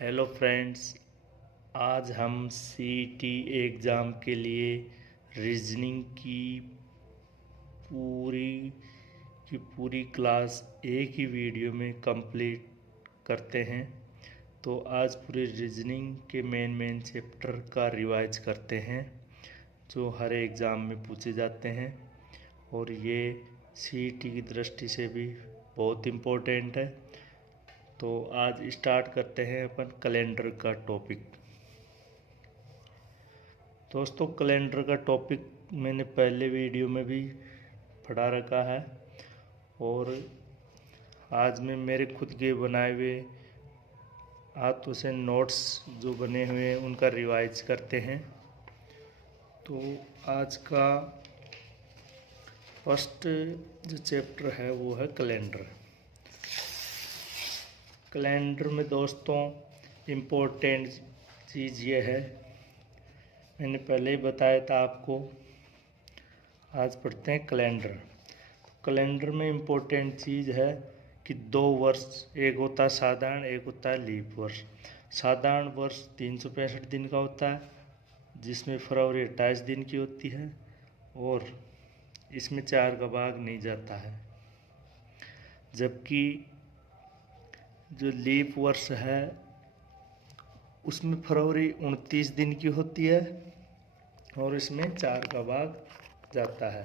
Hello friends, आज हम CET exam के लिए रीजनिंग पूरी पूरी क्लास एक ही वीडियो में कंप्लीट करते हैं। तो आज पूरी रीजनिंग के मेन चैप्टर का रिवाइज करते हैं जो हर एग्ज़ाम में पूछे जाते हैं और ये सीईटी की दृष्टि से भी बहुत इम्पोर्टेंट है। तो आज स्टार्ट करते हैं अपन कैलेंडर का टॉपिक। दोस्तों, कैलेंडर का टॉपिक मैंने पहले वीडियो में भी पढ़ा रखा है और आज मैं मेरे खुद के बनाए हुए हाथों से नोट्स जो बने हुए हैं उनका रिवाइज करते हैं। तो आज का फर्स्ट जो चैप्टर है वो है कैलेंडर। कैलेंडर में दोस्तों इम्पोर्टेंट चीज़ ये है, मैंने पहले ही बताया था आपको। आज पढ़ते हैं कैलेंडर। कैलेंडर में इम्पोर्टेंट चीज़ है कि 2 वर्ष, एक होता है साधारण, एक होता है लीप वर्ष। साधारण वर्ष 365 दिन का होता है, जिसमें फरवरी 28 दिन की होती है और इसमें 4 का भाग नहीं जाता है। जबकि जो लीप वर्ष है उसमें फरवरी 29 दिन की होती है और इसमें 4 का भाग जाता है।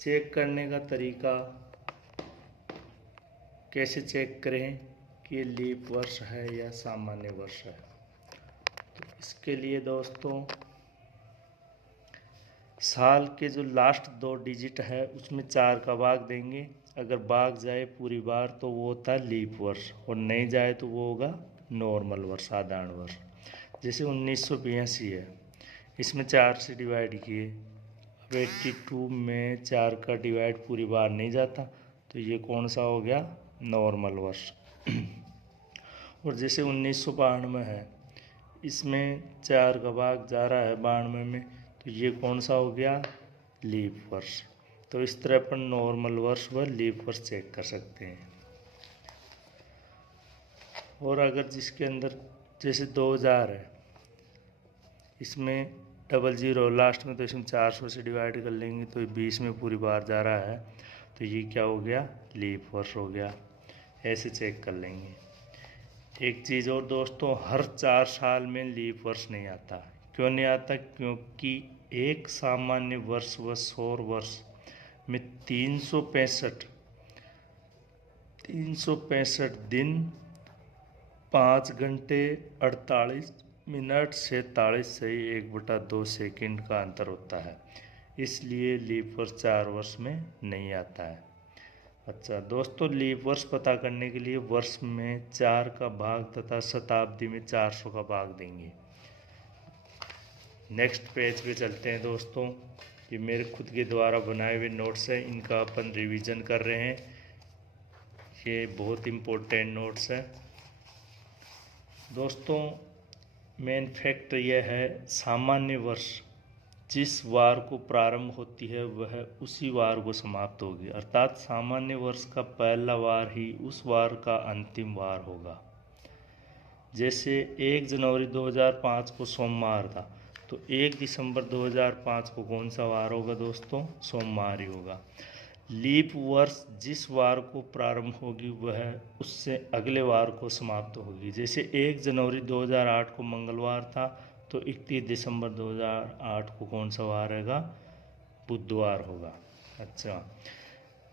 चेक करने का तरीका, कैसे चेक करें कि ये लीप वर्ष है या सामान्य वर्ष है। तो इसके लिए दोस्तों साल के जो लास्ट 2 डिजिट है उसमें 4 का भाग देंगे। अगर भाग जाए पूरी बार तो वो होता है लीप वर्ष और नहीं जाए तो वो होगा नॉर्मल वर्ष, साधारण वर्ष। जैसे 1982 है, इसमें 4 से डिवाइड किए। अब 82 में 4 का डिवाइड पूरी बार नहीं जाता तो ये कौन सा हो गया, नॉर्मल वर्ष। और जैसे 1992 है, इसमें 4 का भाग जा रहा है 92 में, तो ये कौन सा हो गया, लीप वर्ष। तो इस तरह अपन नॉर्मल वर्ष व लीप वर्ष चेक कर सकते हैं। और अगर जिसके अंदर जैसे 2000 है, इसमें 00 लास्ट में, तो इसमें 400 से डिवाइड कर लेंगे तो 20 में पूरी बार जा रहा है तो ये क्या हो गया, लीप वर्ष हो गया। ऐसे चेक कर लेंगे। एक चीज़ और दोस्तों, हर 4 साल में लीप वर्ष नहीं आता। क्यों नहीं आता? क्योंकि एक सामान्य वर्ष व सौर वर्ष में 365 दिन 5 घंटे 48 मिनट 47 सही 1/2 सेकंड का अंतर होता है। इसलिए लीप वर्ष 4 वर्ष में नहीं आता है। अच्छा दोस्तों, लीप वर्ष पता करने के लिए वर्ष में 4 का भाग तथा शताब्दी में 400 का भाग देंगे। नेक्स्ट पेज पे चलते हैं दोस्तों। ये मेरे खुद के द्वारा बनाए हुए नोट्स हैं, इनका अपन रिवीजन कर रहे हैं। ये बहुत इम्पोर्टेंट नोट्स हैं दोस्तों। मेन फैक्ट यह है, सामान्य वर्ष जिस वार को प्रारंभ होती है वह उसी वार को समाप्त होगी। अर्थात सामान्य वर्ष का पहला वार ही उस वार का अंतिम वार होगा। जैसे 1 जनवरी 2005 को सोमवार था, तो 1 दिसंबर 2005 को कौन सा वार होगा दोस्तों, सोमवार ही होगा। लीप वर्ष जिस वार को प्रारंभ होगी वह उससे अगले वार को समाप्त होगी। जैसे 1 जनवरी 2008 को मंगलवार था तो 31 दिसंबर 2008 को कौन सा वार रहेगा, बुधवार होगा। अच्छा,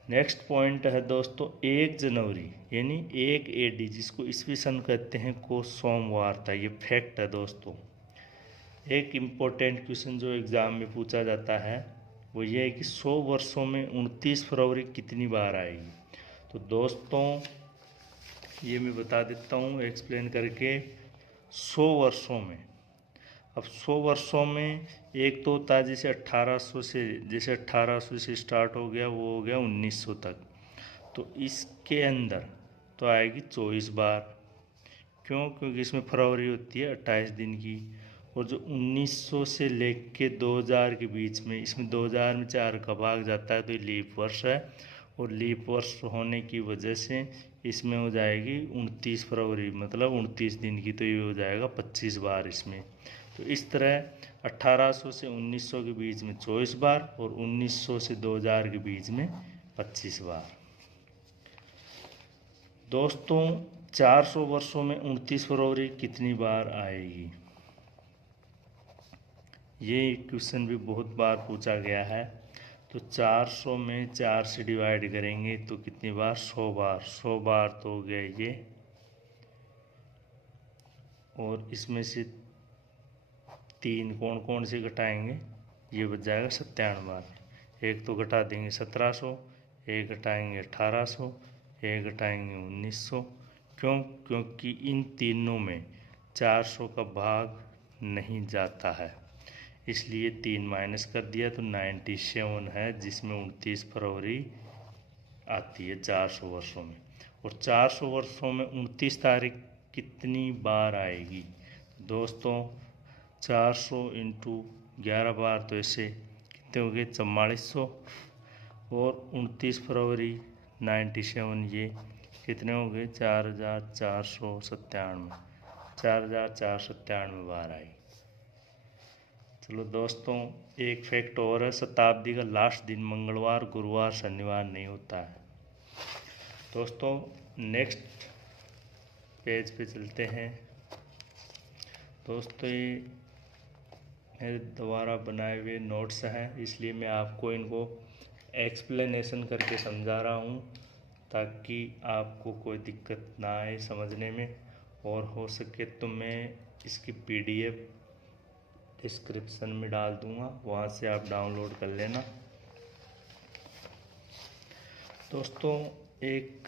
नेक्स्ट पॉइंट है दोस्तों, 1 जनवरी यानी 1 AD जिसको ईस्वी सन कहते हैं को सोमवार था। ये फैक्ट है दोस्तों। एक इम्पोर्टेंट क्वेश्चन जो एग्ज़ाम में पूछा जाता है वो ये है कि 100 वर्षों में 29 फरवरी कितनी बार आएगी। तो दोस्तों ये मैं बता देता हूँ एक्सप्लेन करके। 100 वर्षों में, अब 100 वर्षों में एक तो होता है जैसे 1800 से, जैसे 1800 से स्टार्ट हो गया वो हो गया 1900 तक, तो इसके अंदर तो आएगी 24 बार। क्यों? क्योंकि इसमें फरवरी होती है 28 दिन की। और जो 1900 से लेके 2000 के बीच में, इसमें 2000 में 4 का भाग जाता है तो ये लीप वर्ष है। और लीप वर्ष होने की वजह से इसमें हो जाएगी 29 फरवरी, मतलब 29 दिन की, तो ये हो जाएगा 25 बार इसमें। तो इस तरह 1800 से 1900 के बीच में 24 बार और 1900 से 2000 के बीच में 25 बार। दोस्तों 400 वर्षों में 29 फरवरी कितनी बार आएगी? ये क्वेश्चन भी बहुत बार पूछा गया है। तो 400 में 4 से डिवाइड करेंगे तो कितनी बार? 100 बार। 100 बार तो हो गया ये, और इसमें से 3 कौन कौन से घटाएंगे? ये बच जाएगा 97 बार। एक तो घटा देंगे 1700, एक घटाएंगे 1800, एक घटाएंगे 1900। क्यों? क्योंकि इन तीनों में 400 का भाग नहीं जाता है, इसलिए 3 माइनस कर दिया तो 97 है, जिसमें 29 फरवरी आती है 400 वर्षों में। और 400 वर्षों में 29 तारीख कितनी बार आएगी? दोस्तों 400 इंटू 11 बार, तो ऐसे कितने हो गए? 4400। और 29 फरवरी 97, ये कितने हो गए? 4497। 4497 बार आई। चलो दोस्तों, एक फैक्ट और है, शताब्दी का लास्ट दिन मंगलवार, गुरुवार, शनिवार नहीं होता है। दोस्तों नेक्स्ट पेज पे चलते हैं। दोस्तों ये मेरे द्वारा बनाए हुए नोट्स हैं, इसलिए मैं आपको इनको एक्सप्लेनेशन करके समझा रहा हूँ, ताकि आपको कोई दिक्कत ना आए समझने में। और हो सके तो मैं इसकी PDF डिस्क्रिप्शन में डाल दूँगा, वहाँ से आप डाउनलोड कर लेना। दोस्तों एक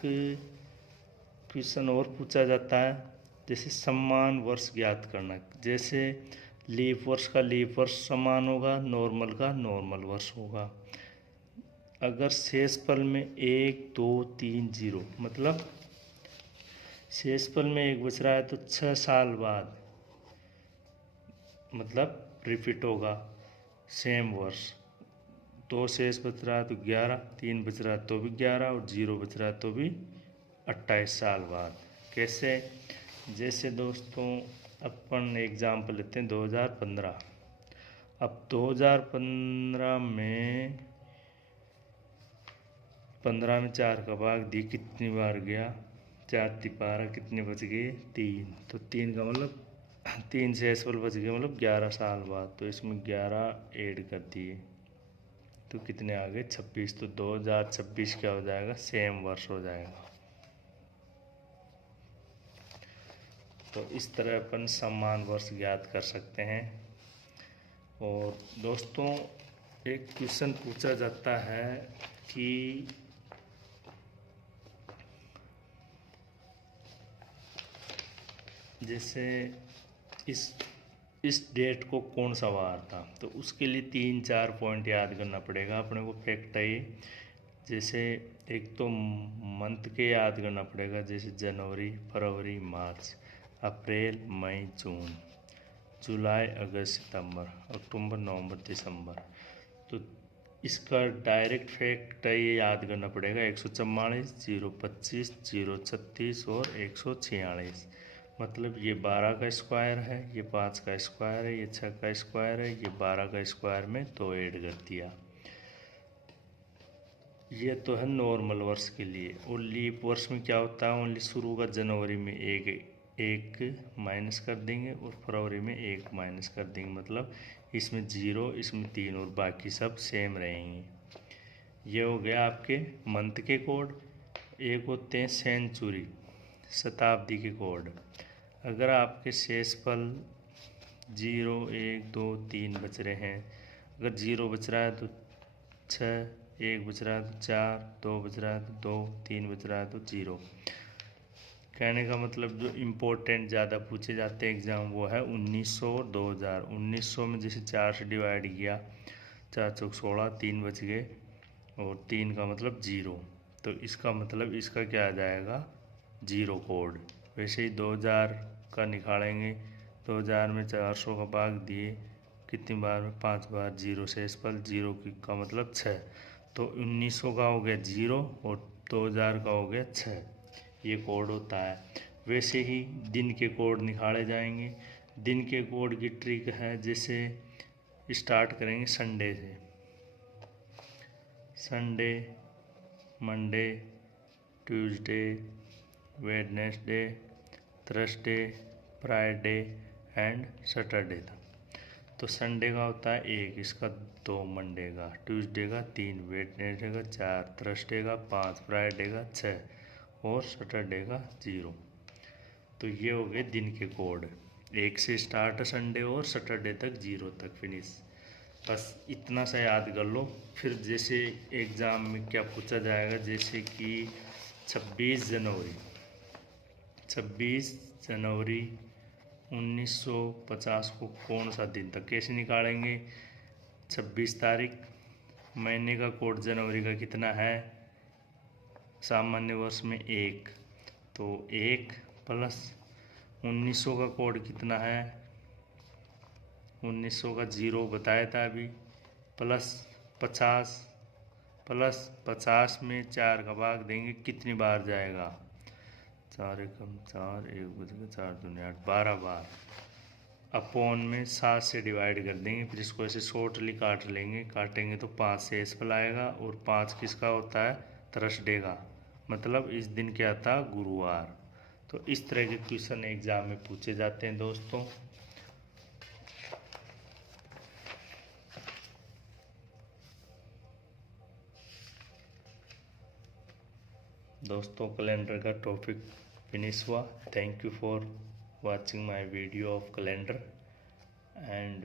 क्वेश्चन और पूछा जाता है, जैसे समान वर्ष ज्ञात करना। जैसे लीप वर्ष का लीप वर्ष समान होगा, नॉर्मल का नॉर्मल वर्ष होगा। अगर शेषफल में 1 2 3 0, मतलब शेषफल में 1 बच रहा है तो 6 साल बाद मतलब रिपीट होगा सेम वर्ष। 2 शेष बच रहा है तो 11, 3 बच रहा है तो भी 11, और 0 बच रहा है तो भी 28 साल बाद। कैसे? जैसे दोस्तों अपन एग्जाम्पल लेते हैं 2015। अब 2015 में 15 में 4 का भाग दी, कितनी बार गया? 4 × 12, कितने बच गए? 3। तो 3 का मतलब 3 शेषफल बच गए, मतलब 11 साल बाद। तो इसमें 11 ऐड कर दिए तो कितने आ गए? 26। तो 2026 क्या हो जाएगा? सेम वर्ष हो जाएगा। तो इस तरह अपन समान वर्ष ज्ञात कर सकते हैं। और दोस्तों एक क्वेश्चन पूछा जाता है कि जैसे इस डेट को कौन सा वार था, तो उसके लिए 3-4 पॉइंट याद करना पड़ेगा अपने को। फैक्ट है ये। जैसे एक तो मंथ के याद करना पड़ेगा, जैसे जनवरी, फरवरी, मार्च, अप्रैल, मई, जून, जुलाई, अगस्त, सितंबर, अक्टूबर, नवंबर, दिसंबर। तो इसका डायरेक्ट फैक्ट ये याद करना पड़ेगा 144, 025, 036 और 146। मतलब ये 12 का स्क्वायर है, ये 5 का स्क्वायर है, ये 6 का स्क्वायर है, ये 12 का स्क्वायर में 2 ऐड कर दिया। ये तो है नॉर्मल वर्ष के लिए। और लीप वर्ष में क्या होता है? ओनली शुरू का जनवरी में एक माइनस कर देंगे और फरवरी में 1 माइनस कर देंगे, मतलब इसमें 0, इसमें 3 और बाकी सब सेम रहेंगे। ये हो गया आपके मंथ के कोड। एक होते हैं सेंचुरी, शताब्दी के कोड। अगर आपके शेषफल 0, 1, 2, 3 बच रहे हैं, अगर 0 बच रहा है तो 6, 1 बच रहा है तो 4, 2 बच रहा है तो 2, 3 बच रहा है तो 0। कहने का मतलब जो इम्पोर्टेंट ज़्यादा पूछे जाते हैं एग्ज़ाम, वो है 1900 और 2000। 1900 में जैसे 4 से डिवाइड किया, 4 चौक 16, 3 बच गए, और 3 का मतलब 0। तो इसका मतलब इसका क्या आ जाएगा? 0 कोड। वैसे ही 2000 का निकालेंगे, 2000 में 400 का भाग दिए, कितनी बार में? 5 बार। 0 शेषफल, 0 का मतलब 6। तो 1900 का हो गया 0 और 2000 का हो गया 6। ये कोड होता है। वैसे ही दिन के कोड निकाले जाएंगे। दिन के कोड की ट्रिक है, जैसे स्टार्ट करेंगे संडे से। Sunday, Monday, Tuesday, Wednesday, Thursday, Friday and Saturday तक। तो संडे का होता है 1, इसका 2, मंडे का, ट्यूसडे का 3, वेडनेसडे का 4, थर्सडे का 5, फ्राइडे का 6 और सैटरडे का 0। तो ये हो गए दिन के कोड। 1 से स्टार्ट संडे और सैटरडे तक 0 तक फिनिश। बस इतना सा याद कर लो। फिर जैसे एग्ज़ाम में क्या पूछा जाएगा, जैसे कि 26 जनवरी 1950 को कौन सा दिन था, कैसे निकालेंगे। 26 तारीख, महीने का कोड जनवरी का कितना है, सामान्य वर्ष में 1, तो 1 प्लस 1900 का कोड कितना है, 1900 का 0 बताया था अभी, प्लस 50 में 4 का भाग देंगे, कितनी बार जाएगा, 4 एकम 4, 1 बज 4 दूनी 8, 12 बार। अपॉन में 7 से डिवाइड कर देंगे। फिर इसको ऐसे शॉर्टली काट लेंगे, काटेंगे तो 5 से एस आएगा। और 5 किसका होता है, थर्सडे का, मतलब इस दिन क्या था, गुरुवार। तो इस तरह के क्वेश्चन एग्जाम में पूछे जाते हैं दोस्तों। कैलेंडर का टॉपिक फिनिश हुआ। Thank you for watching my video of calendar, and